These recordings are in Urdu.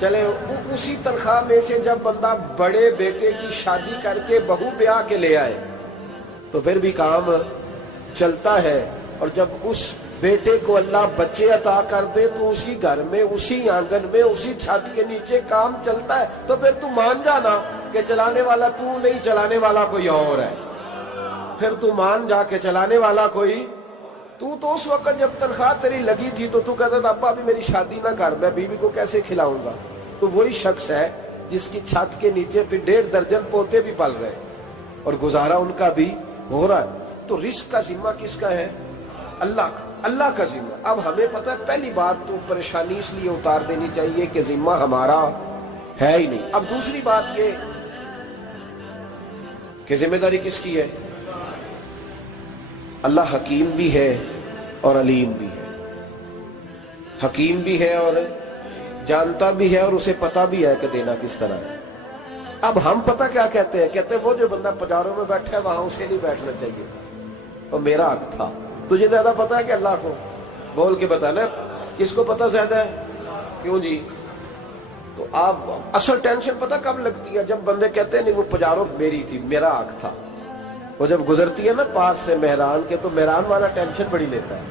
چلے اسی تنخواہ میں سے جب بندہ بڑے بیٹے کی شادی کر کے بہو بیاہ کے لے آئے تو پھر بھی کام چلتا ہے، اور جب اس بیٹے کو اللہ بچے عطا کر دے تو اسی گھر میں، اسی آنگن میں، اسی چھت کے نیچے کام چلتا ہے، تو پھر تو مان جانا کہ چلانے والا تو نہیں، چلانے والا کوئی اور ہے۔ پھر تو مان جا کے چلانے والا کوئی تو اس وقت جب تنخواہ تیری لگی تھی تو کہتا تھا ابا ابھی میری شادی نہ کر، میں بیوی کو کیسے کھلاؤں گا؟ تو وہی شخص ہے جس کی چھت کے نیچے پھر 1.5 درجن پوتے بھی پل رہے اور گزارا ان کا بھی ہو رہا ہے۔ تو رزق کا ذمہ کس کا ہے؟ اللہ کا ذمہ۔ اب ہمیں پتہ ہے پہلی بات تو پریشانی اس لیے اتار دینی چاہیے کہ ذمہ ہمارا ہے ہی نہیں۔ اب دوسری بات یہ کہ ذمہ داری کس کی ہے؟ اللہ حکیم بھی ہے اور علیم بھی ہے، حکیم بھی ہے اور جانتا بھی ہے، اور اسے پتہ بھی ہے کہ دینا کس طرح ہے۔ اب ہم پتہ کیا کہتے ہیں؟ کہتے ہیں وہ جو بندہ پجاروں میں بیٹھا ہے وہاں اسے نہیں بیٹھنا چاہیے تھا، اور میرا حق تھا۔ تجھے زیادہ پتہ ہے کہ اللہ کو؟ بول کے بتا نا، کس کو پتہ زیادہ ہے؟ کیوں جی؟ تو آپ اصل ٹینشن پتہ کب لگتی ہے؟ جب بندے کہتے ہیں نہیں وہ پجاروں میری تھی، میرا حق تھا۔ وہ جب گزرتی ہے نا پاس سے مہران کے تو مہران والا ٹینشن بڑی لیتا ہے،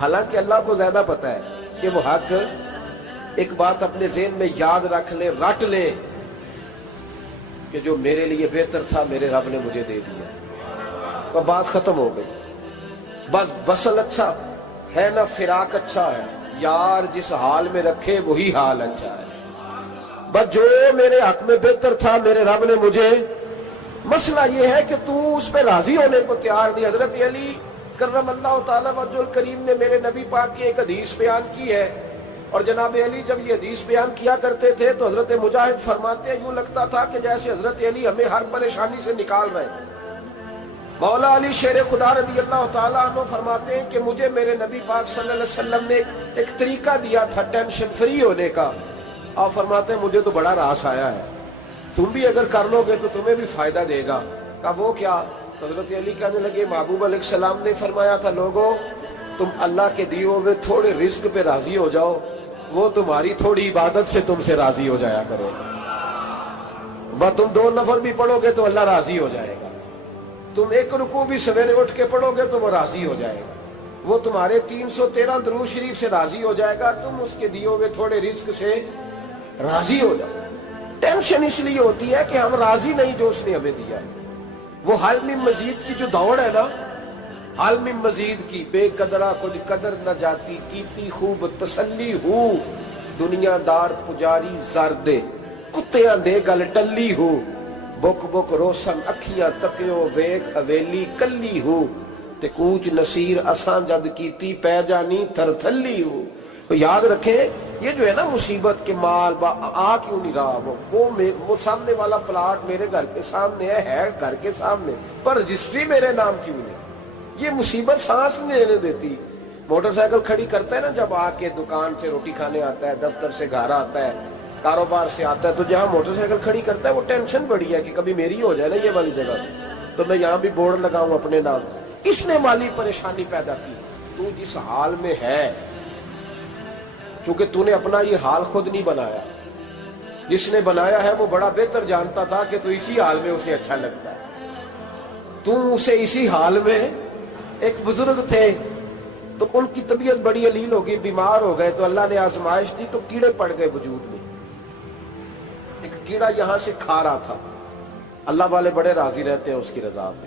حالانکہ اللہ کو زیادہ پتہ ہے کہ وہ حق۔ ایک بات اپنے ذہن میں یاد رکھ لیں، رٹ لیں کہ جو میرے لیے بہتر تھا میرے رب نے مجھے دے دیا، تو بات ختم ہو گئی۔ بس وصل اچھا ہے نہ فراق اچھا ہے، یار جس حال میں رکھے وہی حال اچھا ہے۔ بس جو میرے حق میں بہتر تھا میرے رب نے مجھے، مسئلہ یہ ہے کہ تو اس پہ راضی ہونے کو تیار نہیں۔ حضرت علی کرم اللہ تعالیٰ وجہ الکریم نے میرے نبی پاک کی ایک حدیث بیان کی ہے، اور جناب علی جب یہ حدیث بیان کیا کرتے تھے تو حضرت مجاہد فرماتے ہیں یوں لگتا تھا کہ جیسے حضرت علی ہمیں ہر پریشانی سے نکال رہے ہیں۔ مولا علی شیر خدا رضی اللہ تعالیٰ عنہ فرماتے ہیں کہ مجھے میرے نبی پاک صلی اللہ علیہ وسلم نے ایک طریقہ دیا تھا ٹینشن فری ہونے کا۔ آپ فرماتے ہیں مجھے تو بڑا راس آیا ہے، تم بھی اگر کر لو گے تو تمہیں بھی فائدہ دے گا۔ کہا وہ کیا؟ حضرت علی کہنے لگے محبوب علیہ السلام نے فرمایا تھا لوگوں تم اللہ کے دیے ہوئے تھوڑے رزق پہ راضی ہو جاؤ، وہ تمہاری تھوڑی عبادت سے تم سے راضی ہو جایا کرو۔ بس تم 2 نفل بھی پڑھو گے تو اللہ راضی ہو جائے گا، تم 1 رکوع بھی سویرے اٹھ کے پڑھو گے تو وہ راضی ہو جائے گا، وہ تمہارے 313 درود شریف سے راضی ہو جائے گا، تم اس کے دیے ہوئے تھوڑے رزق سے راضی ہو جاؤ۔ ٹینشن اس لیے ہوتی ہے کہ ہم راضی نہیں جو اس نے ہمیں دیا ہے۔ وہ حل میں مزید کی جو دوڑ ہے نا، حل میں مزید کی، بے قدرہ کچھ قدر نہ جاتی، کیتی خوب تسلی ہو، دنیا دار پجاری زردے، کتیاں دے گل ٹلی ہو، بک بک روشن اکھیاں تکیو ویک حویلی کلی ہو، تے کوچ نصیر اساں جد کیتی پہ جانی تھر تھلی ہو۔ تو یاد رکھیں یہ جو ہے نا مصیبت کے مال آ کیوں نہیں رہا، وہ سامنے والا پلاٹ میرے گھر کے سامنے ہے گھر کے سامنے، پر رجسٹری میرے نام کیوں نہیں؟ یہ مصیبت سانس نہیں لینے دیتی۔ موٹر سائیکل کھڑی کرتا ہے نا جب آ کے دکان سے روٹی کھانے آتا ہے، دفتر سے گھر آتا ہے، کاروبار سے آتا ہے، تو جہاں موٹر سائیکل کھڑی کرتا ہے وہ ٹینشن بڑی ہے کہ کبھی میری ہو جائے نا یہ والی جگہ تو میں یہاں بھی بورڈ لگاؤں اپنے نام۔ اس نے مالی پریشانی پیدا کی۔ تو جس حال میں ہے، کیونکہ تو نے اپنا یہ حال خود نہیں بنایا، جس نے بنایا ہے وہ بڑا بہتر جانتا تھا کہ تو اسی حال میں اسے اچھا لگتا ہے۔ تو اسے اسی حال میں، ایک بزرگ تھے تو ان کی طبیعت بڑی علیل ہو گئی، بیمار ہو گئے، تو اللہ نے آزمائش دی تو کیڑے پڑ گئے وجود میں۔ ایک کیڑا یہاں سے کھا رہا تھا، اللہ والے بڑے راضی رہتے ہیں اس کی رضا پہ،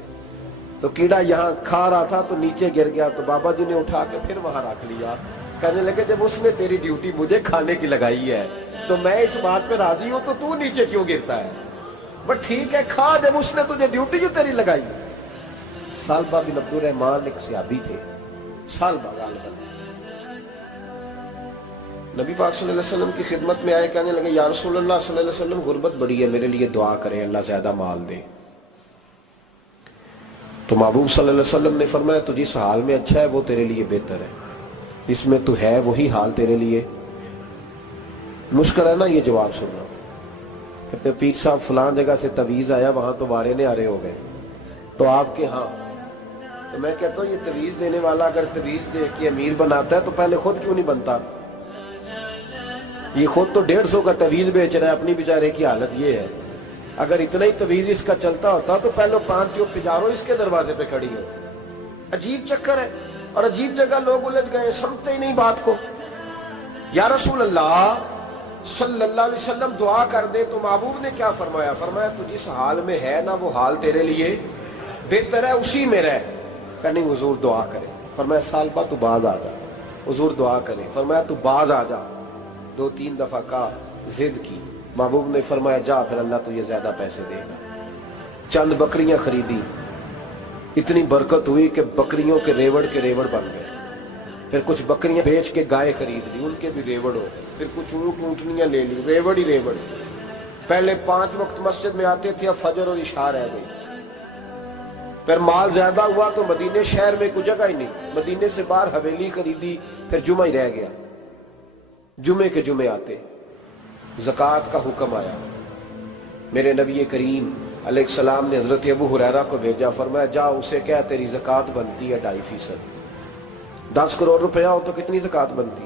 تو کیڑا یہاں کھا رہا تھا تو نیچے گر گیا، تو بابا جی نے اٹھا کے پھر وہاں رکھ لیا، کہنے لگے جب اس نے تیری ڈیوٹی مجھے کھانے کی لگائی ہے تو میں اس بات پہ راضی ہوں تو نیچے کیوں گرتا ہے؟ بس ٹھیک ہے کھا، جب اس نے تجھے ڈیوٹی جو تیری لگائی۔ سالبہ بن عبد الرحمن ایک صحابی تھے، سالبہ غالباً نبی پاک صلی اللہ علیہ وسلم کی خدمت میں آئے، کہنے لگے یا رسول اللہ صلی اللہ علیہ وسلم غربت بڑی ہے، میرے لیے دعا کریں اللہ زیادہ مال دے۔ تو محبوب صلی اللہ علیہ وسلم نے فرمایا تو جس حال میں اچھا ہے وہ تیرے لیے بہتر ہے، اس میں تو ہے وہی حال تیرے لیے۔ مشکل ہے نا یہ جواب سننا۔ کہتے پیر صاحب فلاں جگہ سے تویز آیا، وہاں تو وارے نے آرے ہو گئے، تو آپ کے ہاں؟ تو میں کہتا ہوں یہ تویز دینے والا اگر تویز دے کے امیر بناتا ہے تو پہلے خود کیوں نہیں بنتا؟ یہ خود تو 150 کا تویز بیچ رہا ہے، اپنی بیچارے کی حالت یہ ہے۔ اگر اتنا ہی تویز اس کا چلتا ہوتا تو پہلے 5 جو پجارو اس کے دروازے پہ کھڑی ہوتی۔ عجیب چکر ہے اور عجیب جگہ لوگ الجھ گئے، سمجھتے ہی نہیں بات کو۔ یا رسول اللہ صلی اللہ علیہ وسلم دعا کر دے تو محبوب نے کیا فرمایا؟ فرمایا تو جس حال میں ہے نا وہ حال تیرے لیے بہتر ہے، اسی میں رہ۔ کہ نہیں حضور دعا کرے۔ فرمایا سال بعد تو باز آ جا۔ حضور دعا کرے۔ فرمایا تو باز آ جا۔ 2-3 دفعہ کہا، ضد کی۔ محبوب نے فرمایا جا پھر اللہ تجھے زیادہ پیسے دے گا۔ چند بکریاں خریدی، اتنی برکت ہوئی کہ بکریوں کے ریوڑ بن گئے۔ پھر کچھ بکریاں بیچ کے گائے خرید لی، ان کے بھی ریوڑ ہو گئے۔ پھر کچھ اونٹنیاں لے لی، ریوڑ ہی ریوڑ۔ پہلے 5 وقت مسجد میں آتے تھے، اب فجر اور عشاء رہ گئی۔ پھر مال زیادہ ہوا تو مدینے شہر میں کوئی جگہ ہی نہیں، مدینے سے باہر حویلی خریدی، پھر جمعہ ہی رہ گیا۔ جمعے کے جمعے آتے، زکوٰۃ کا حکم آیا۔ میرے نبی کریم علیہ السلام نے حضرت ابو ہریرہ کو بھیجا، فرمایا جا اسے کہہ تیری زکوٰۃ بنتی ہے 2.5%۔ 10 کروڑ روپیہ ہو تو کتنی زکوٰۃ بنتی؟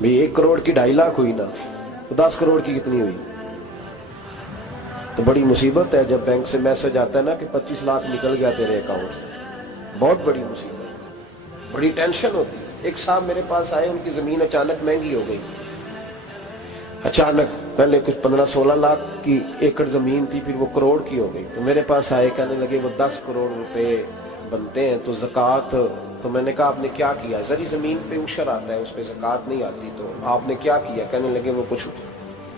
بھئی 1 کروڑ کی 2.5 لاکھ ہوئی نا، تو 10 کروڑ کی کتنی ہوئی؟ تو بڑی مصیبت ہے جب بینک سے میسج آتا ہے نا کہ 25 لاکھ نکل گیا تیرے اکاؤنٹ سے۔ بہت بڑی مصیبت، بڑی ٹینشن ہوتی ہے۔ ایک صاحب میرے پاس آئے، ان کی زمین اچانک مہنگی ہو گئی۔ اچانک پہلے کچھ 15-16 لاکھ کی ایکڑ زمین تھی، پھر وہ کروڑ کی ہو گئی۔ تو میرے پاس آئے، کہنے لگے وہ 10 کروڑ روپے بنتے ہیں تو زکوٰۃ، تو میں نے کہا آپ نے کیا کیا؟ زری زمین پہ عشر آتا ہے، اس پہ زکوٰۃ نہیں آتی، تو آپ نے کیا کیا؟ کہنے لگے وہ کچھ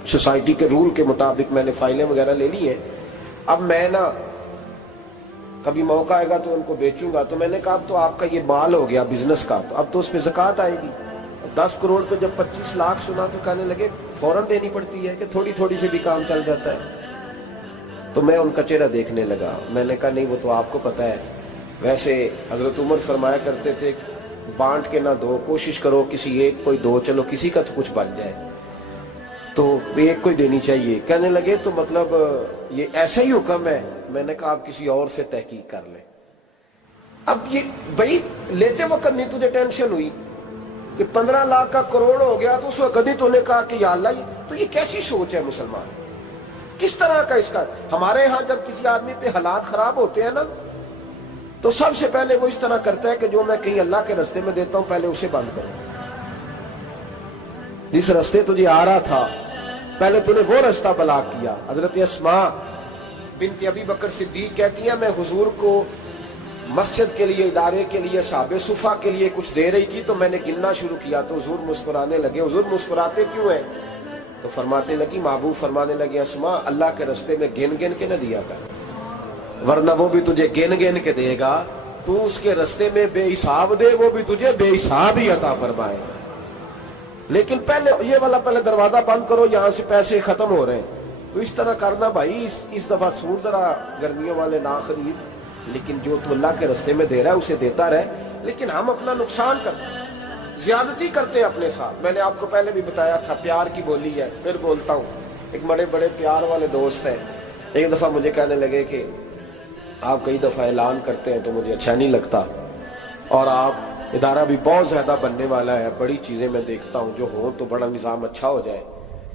سوسائٹی کے رول کے مطابق میں نے فائلیں وغیرہ لے لی ہیں، اب میں نا کبھی موقع آئے گا تو ان کو بیچوں گا۔ تو میں نے کہا اب تو آپ کا یہ مال ہو گیا بزنس کا، تو اب تو اس پہ زکوٰۃ آئے گی۔ 10 کروڑ پہ جب 25 لاکھ سنا تو کہنے لگے فوراً دینی پڑتی ہے کہ تھوڑی تھوڑی سے بھی کام چل جاتا ہے؟ تو میں ان کا چہرہ دیکھنے لگا، میں نے کہا نہیں وہ تو آپ کو پتہ ہے، ویسے حضرت عمر فرمایا کرتے تھے بانٹ کے نہ دو، کوشش کرو کسی ایک کو ہی دو، چلو کسی کا تو کچھ بن جائے، تو ایک کو ہی دینی چاہیے۔ کہنے لگے تو مطلب یہ ایسا ہی حکم ہے؟ میں نے کہا آپ کسی اور سے تحقیق کر لیں۔ اب یہ بھائی لیتے وقت نہیں تجھے ٹینشن ہوئی کہ 15 لاکھ کا کروڑ ہو گیا، تو اس وقت کبھی تو نے کہا کہ یا اللہ، تو یہ کیسی سوچ ہے مسلمان؟ کس طرح کا اس کا؟ ہمارے ہاں جب کسی آدمی پہ حالات خراب ہوتے ہیں نا تو سب سے پہلے وہ اس طرح کرتا ہے کہ جو میں کہیں اللہ کے رستے میں دیتا ہوں پہلے اسے بند کرو۔ جس رستے تجھے آ رہا تھا پہلے تو نے وہ رستہ بلاک کیا۔ حضرت اسماء بنت ابی بکر صدیق کہتی ہیں میں حضور کو مسجد کے لیے، ادارے کے لیے، صحابہ صفا کے لیے کچھ دے رہی تھی، تو میں نے گننا شروع کیا تو حضور مسکرانے لگے۔ حضور مسکراتے کیوں ہیں؟ تو فرمانے لگی، محبوب فرمانے لگے اسماء اللہ کے رستے میں گن گن کے نہ دیا کر، ورنہ وہ بھی تجھے گن گن کے دے گا۔ تو اس کے رستے میں بے حساب دے، وہ بھی تجھے بے حساب ہی عطا فرمائے گا۔ لیکن پہلے یہ والا پہلے دروازہ بند کرو، یہاں سے پیسے ختم ہو رہے ہیں۔ تو اس طرح کرنا بھائی، اس دفعہ سوٹ ذرا گرمیوں والے نہ خرید، لیکن جو تو اللہ کے رستے میں دے رہا ہے اسے دیتا رہے۔ لیکن ہم اپنا نقصان کرتے ہیں، زیادتی کرتے ہیں اپنے ساتھ۔ میں نے آپ کو پہلے بھی بتایا تھا پیار کی بولی ہے، پھر بولتا ہوں۔ ایک بڑے بڑے پیار والے دوست ہیں، ایک دفعہ مجھے کہنے لگے کہ آپ کئی دفعہ اعلان کرتے ہیں تو مجھے اچھا نہیں لگتا، اور آپ ادارہ بھی بہت زیادہ بننے والا ہے، بڑی چیزیں میں دیکھتا ہوں جو ہوں تو بڑا نظام اچھا ہو جائے،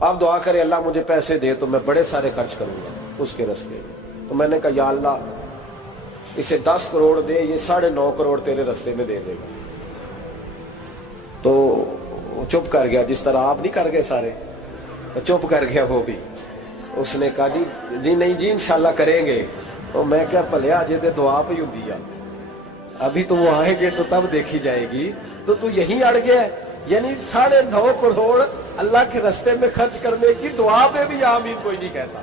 آپ دعا کریں اللہ مجھے پیسے دے تو میں بڑے سارے خرچ کروں گا اس کے رستے میں۔ تو میں نے کہا یا اللہ اسے 10 کروڑ دے، یہ 9.5 کروڑ تیرے رستے میں دے دے گا۔ تو چپ کر گیا، جس طرح آپ نہیں کر گئے سارے، چپ کر گیا وہ بھی۔ اس نے کہا جی نہیں جی انشاءاللہ کریں گے۔ تو میں کیا پلیا جی تے دعا پہ ہوں دیا، ابھی تو وہ آئیں گے تو تب دیکھی جائے گی، تو یہیں اڑ گیا ہے۔ یعنی 9.5 کروڑ اللہ کے رستے میں خرچ کرنے کی دعا پہ بھی آمین کوئی نہیں کہتا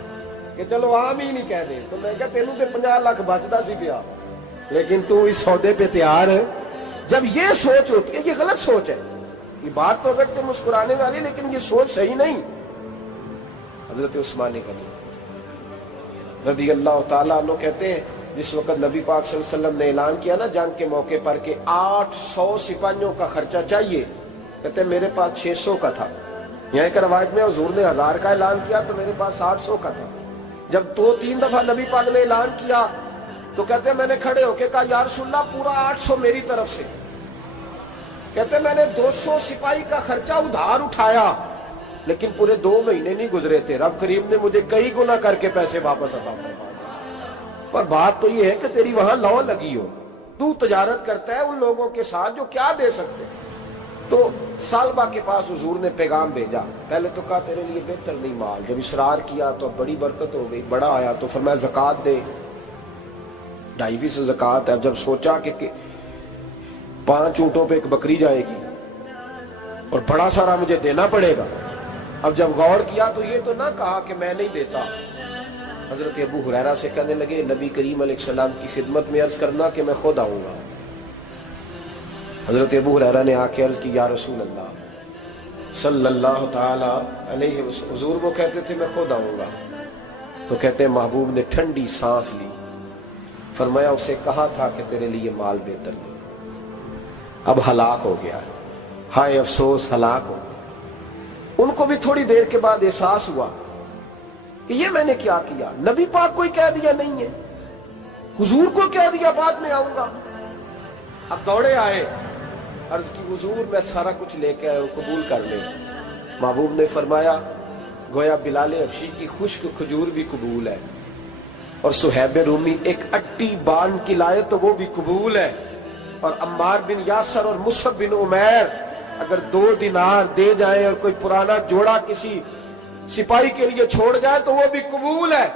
کہ چلو آمین ہی کہہ دیں۔ تو میں کہا تینوں تے 50 لاکھ بچتا سی پیا، لیکن تو اس سودے پہ تیار ہے۔ جب یہ سوچ ہوتی ہے، یہ غلط سوچ ہے، یہ بات تو اگر تے مسکرانے والی، لیکن یہ سوچ صحیح نہیں۔ حضرت عثمان غنی رضی اللہ تعالیٰ عنہ کہتے ہیں جس وقت نبی پاک صلی اللہ علیہ وسلم نے اعلان کیا نا جنگ کے موقع پر کہ 800 سپاہیوں کا خرچہ چاہیے، کہتے ہیں میرے پاس 600 کا تھا۔ یہاں ایک روایت میں حضور نے 1000 کا اعلان کیا تو میرے پاس 800 کا تھا۔ جب 2-3 دفعہ نبی پاک نے اعلان کیا تو کہتے ہیں میں نے کھڑے ہو کے کہا یا رسول اللہ پورا 800 میری طرف سے۔ کہتے میں نے 200 سپاہی کا خرچہ ادھار اٹھایا لیکن پورے 2 مہینے نہیں گزرے تھے، رب کریم نے مجھے کئی گنا کر کے پیسے واپس عطا فرما دیے۔ پر بات تو یہ ہے کہ تیری وہاں لو لگی ہو، تو تجارت کرتا ہے ان لوگوں کے ساتھ جو کیا دے سکتے۔ تو سالبہ کے پاس حضور نے پیغام بھیجا، پہلے تو کہا تیرے لیے بہتر نہیں مال، جب اصرار کیا تو اب بڑی برکت ہو گئی، بڑا آیا تو فرمایا زکوٰۃ دے، 2.5% زکوٰۃ ہے۔ اب جب سوچا کہ 5 اونٹوں پہ ایک بکری جائے گی اور بڑا سارا مجھے دینا پڑے گا، اب جب غور کیا تو یہ تو نہ کہا کہ میں نہیں دیتا۔ حضرت ابو ہریرہ سے کہنے لگے نبی کریم علیہ السلام کی خدمت میں عرض کرنا کہ میں خود آؤں گا۔ حضرت ابو ہریرہ نے آ کے عرض کی یا رسول اللہ صلی اللہ تعالی علیہ وسلم، حضور وہ کہتے تھے میں خود آؤں گا، تو کہتے ہیں محبوب نے ٹھنڈی سانس لی، فرمایا اسے کہا تھا کہ تیرے لیے مال بہتر نہیں، اب ہلاک ہو گیا، ہائے افسوس ہلاک ہو گیا۔ ان کو بھی تھوڑی دیر کے بعد احساس ہوا کہ یہ میں نے کیا کیا، نبی پاک کو ہی کہہ دیا نہیں ہے، حضور کو کہہ دیا بعد میں آؤں گا۔ اب دوڑے آئے، عرض کی حضور میں سارا کچھ لے کے آیا ہوں، قبول کر لیں۔ محبوب نے فرمایا گویا بلال حبشی کی خشک کھجور بھی قبول ہے، اور صہیب رومی ایک اٹی بان کی لائے تو وہ بھی قبول ہے، اور عمار بن یاسر اور مصعب بن عمیر اگر 2 دینار دے جائیں اور کوئی پرانا جوڑا کسی سپاہی کے لیے چھوڑ جائے تو وہ بھی قبول ہے،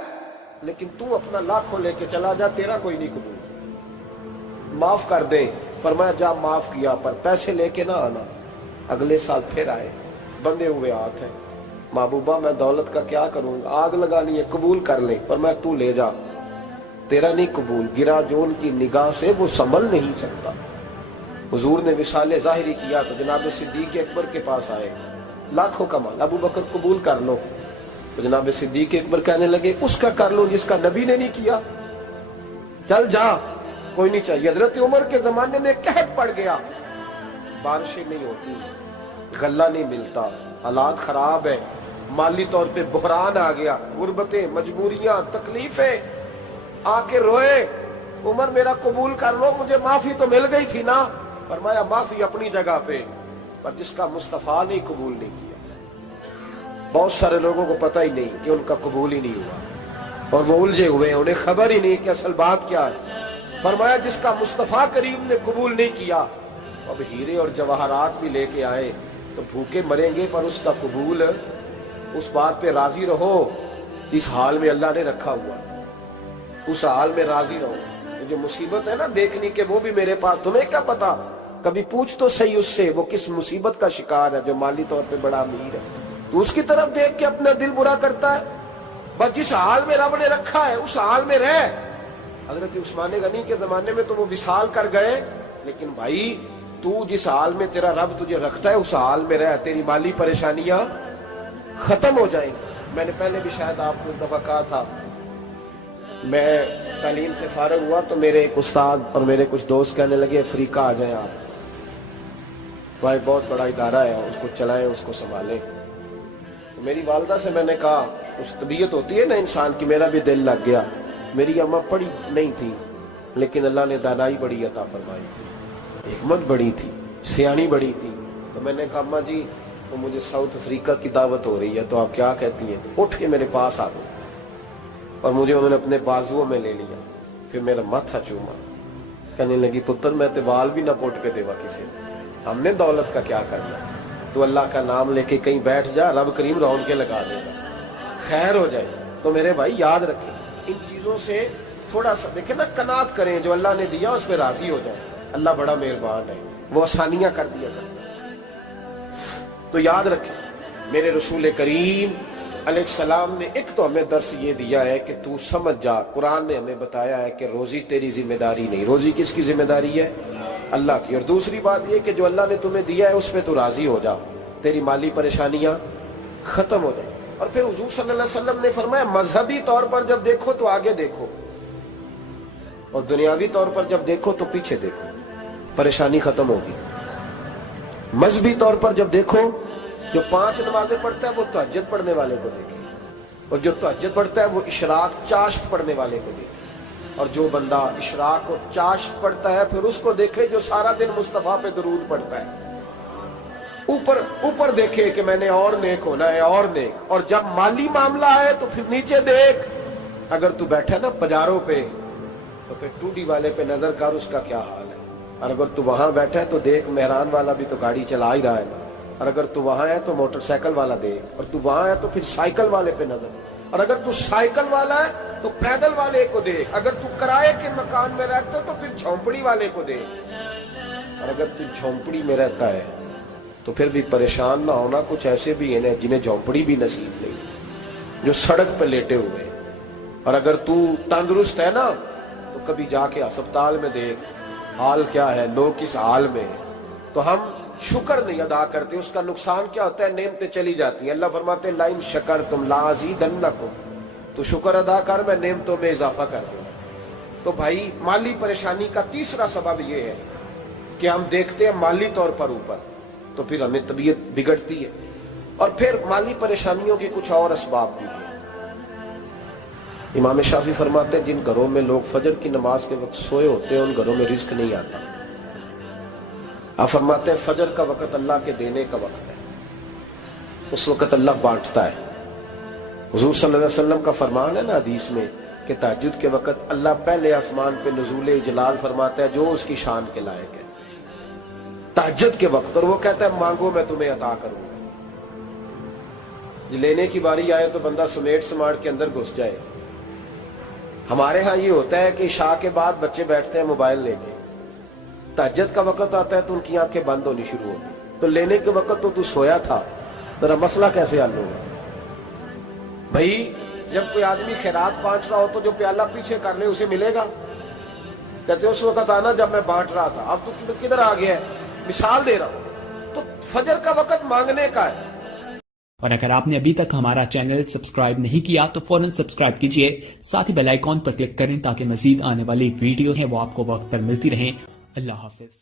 لیکن تو اپنا لاکھوں لے کے چلا جا، تیرا کوئی نہیں قبول، معاف کر دیں۔ فرمایا جا معاف کیا پر پیسے لے کے نہ آنا۔ اگلے سال پھر آئے، بندے ہوئے ہاتھ ہیں، محبوبہ میں دولت کا کیا کروں گا، آگ لگانی ہے، قبول کر لیں۔ فرمایا تو لے جا، تیرا نہیں قبول، گرا جو ان کی نگاہ سے وہ سنبھل نہیں سکتا۔ حضور نے وصال ظاہری کیا تو جناب صدیق اکبر کے پاس آئے، لاکھوں کا مال، ابو بکر قبول کر لو، تو جناب صدیق اکبر کہنے لگے اس کا کر لو جس کا نبی نے نہیں کیا، چل جا کوئی نہیں چاہیے۔ حضرت عمر کے زمانے میں قحط پڑ گیا، بارشیں نہیں ہوتی، غلہ نہیں ملتا، حالات خراب ہے، مالی طور پہ بحران آ گیا، غربتیں، مجبوریاں، تکلیفیں، آ کے روئے، عمر میرا قبول کر لو، مجھے معافی تو مل گئی تھی نا۔ فرمایا معافی اپنی جگہ پہ، پر جس کا مصطفیٰ نے قبول نہیں کیا۔ بہت سارے لوگوں کو پتہ ہی نہیں کہ ان کا قبول ہی نہیں ہوا، اور وہ الجھے ہوئے ہیں، انہیں خبر ہی نہیں کہ اصل بات کیا ہے۔ فرمایا جس کا مصطفیٰ کریم نے قبول نہیں کیا، اب ہیرے اور جواہرات بھی لے کے آئے تو بھوکے مریں گے، پر اس کا قبول، اس بات پہ راضی رہو اس حال میں اللہ نے رکھا ہوا، اس حال میں راضی رہو۔ جو مصیبت ہے نا دیکھنی کہ وہ بھی میرے پاس، تمہیں کیا پتا، کبھی پوچھ تو صحیح اس سے وہ کس مصیبت کا شکار ہے، جو مالی طور پہ بڑا امیر ہے، تو اس کی طرف دیکھ کے اپنا دل برا کرتا ہے۔ بس جس حال میں رب نے رکھا ہے اس حال میں رہ۔ حضرت عثمان غنی کے زمانے میں تو وہ وصال کر گئے، لیکن بھائی تو جس حال میں تیرا رب تجھے رکھتا ہے اس حال میں رہ، تیری مالی پریشانیاں ختم ہو جائیں۔ میں نے پہلے بھی شاید آپ کو ایک دفعہ کہا تھا، میں تعلیم سے فارغ ہوا تو میرے ایک استاد اور میرے کچھ دوست کہنے لگے افریقہ آ جائیں آپ، بھائی بہت بڑا ادارہ ہے، اس کو چلائیں، اس کو سنبھالیں۔ میری والدہ سے میں نے کہا، اس طبیعت ہوتی ہے نا انسان کی، میرا بھی دل لگ گیا۔ میری اماں پڑھی نہیں تھی لیکن اللہ نے دانائی بڑی عطا فرمائی تھی، حکمت بڑی تھی، سیانی بڑی تھی۔ تو میں نے کہا اماں جی تو مجھے ساؤتھ افریقہ کی دعوت ہو رہی ہے تو آپ کیا کہتی ہیں؟ تو اٹھ کے میرے پاس آ گئے اور مجھے انہوں نے اپنے بازوؤں میں لے لیا، پھر میرا ماتھا چوما، کہنے لگی پتر میں تے وال بھی نہ پوٹ کے دیوا کسی نے، ہم نے دولت کا کیا کرنا، تو اللہ کا نام لے کے کہیں بیٹھ جا، رب کریم رون کے لگا دے گا، خیر ہو جائے۔ تو میرے بھائی یاد رکھیں ان چیزوں سے تھوڑا سا دیکھیں نا، قناعت کریں، جو اللہ نے دیا اس پہ راضی ہو جائیں، اللہ بڑا مہربان ہے، وہ آسانیاں کر دیا کرتا ہے۔ تو یاد رکھیں میرے رسول کریم علیہ السلام نے ایک تو ہمیں درس یہ دیا ہے کہ تو سمجھ جا، قرآن نے ہمیں بتایا ہے کہ روزی تیری ذمہ داری نہیں، روزی کس کی ذمہ داری ہے؟ اللہ کی۔ اور دوسری بات یہ کہ جو اللہ نے تمہیں دیا ہے اس پہ تو راضی ہو جا، تیری مالی پریشانیاں ختم ہو جائیں۔ اور پھر حضور صلی اللہ علیہ وسلم نے فرمایا مذہبی طور پر جب دیکھو تو آگے دیکھو، اور دنیاوی طور پر جب دیکھو تو پیچھے دیکھو، پریشانی ختم ہوگی۔ مذہبی طور پر جب دیکھو، جو 5 نمازیں پڑھتا ہے وہ تہجد پڑھنے والے کو دیکھے، اور جو تہجد پڑھتا ہے وہ اشراق چاشت پڑھنے والے کو دیکھے۔ اور جو بندہ اشراق اور چاشت پڑھتا ہے پھر اس کو دیکھے جو سارا دن مصطفیٰ پہ درود پڑھتا ہے. اوپر دیکھے کہ میں نے اور نیک ہونا ہے اور نیک. اور جب مالی معاملہ ہے تو پھر نیچے دیکھ. اگر تو بیٹھا نا پجاروں پہ تو پھر ٹوڈی والے پہ نظر کر اس کا کیا حال ہے. اور اگر تو وہاں بیٹھا ہے تو دیکھ مہران والا بھی تو گاڑی چلا ہی رہا ہے نا. اور اگر تو وہاں ہے تو موٹر سائیکل والا دیکھ. اور تو وہاں ہے تو پھر سائیکل والے پہ نظر. اور اگر تو سائیکل والا ہے تو پیدل والے کو دیکھ. اگر تو کرائے کے مکان میں رہتا تو پھر جھونپڑی والے کو دیکھ. اور اگر تو جھونپڑی میں رہتا ہے تو پھر بھی پریشان نہ ہونا. کچھ ایسے بھی ہیں جنہیں جھونپڑی بھی نصیب نہیں, جو سڑک پہ لیٹے ہوئے. اور اگر تو تندرست ہے نا تو کبھی جا کے اسپتال میں دیکھ حال کیا ہے, لوگ کس حال میں. تو ہم شکر نہیں ادا کرتے. اس کا نقصان کیا ہوتا ہے, نعمتیں چلی جاتی ہیں. اللہ فرماتے ہیں لئن شکرتم لازیدنکم, تو شکر ادا کر میں نعمتوں میں اضافہ کر دوں. تو بھائی مالی پریشانی کا تیسرا سبب یہ ہے کہ ہم دیکھتے ہیں مالی طور پر اوپر, تو پھر ہمیں طبیعت بگڑتی ہے. اور پھر مالی پریشانیوں کے کچھ اور اسباب بھی ہیں. امام شافعی فرماتے ہیں جن گھروں میں لوگ فجر کی نماز کے وقت سوئے ہوتے ہیں ان گھروں میں رزق نہیں آتا. آپ فرماتے ہیں فجر کا وقت اللہ کے دینے کا وقت ہے, اس وقت اللہ بانٹتا ہے. حضور صلی اللہ علیہ وسلم کا فرمان ہے نا حدیث میں کہ تہجد کے وقت اللہ پہلے آسمان پہ نزول جلال فرماتا ہے جو اس کی شان کے لائق ہے تہجد کے وقت. اور وہ کہتا ہے مانگو میں تمہیں عطا کروں گا. لینے کی باری آئے تو بندہ سمیٹ سماٹ کے اندر گھس جائے. ہمارے ہاں یہ ہوتا ہے کہ عشاء کے بعد بچے بیٹھتے ہیں موبائل لے کے, تہجد کا وقت آتا ہے تو ان کی آنکھیں بند ہونی شروع ہوتی. تو لینے کے وقت تو سویا تھا, ذرا مسئلہ کیسے حل ہوگا بھائی. جب کوئی آدمی خیرات بانٹ رہا ہو تو جو پیالہ پیچھے کر لے اسے ملے گا. کہتے اس وقت آنا جب میں بانٹ رہا تھا, اب تو کدھر آ گیا ہے. مثال دے رہا ہوں. تو فجر کا وقت مانگنے کا ہے. اور اگر آپ نے ابھی تک ہمارا چینل سبسکرائب نہیں کیا تو فوراً سبسکرائب کیجئے, ساتھ ہی بیل آئیکن پر کلک کریں تاکہ مزید آنے والی ویڈیو ہیں وہ آپ کو وقت پر ملتی رہیں. اللہ حافظ.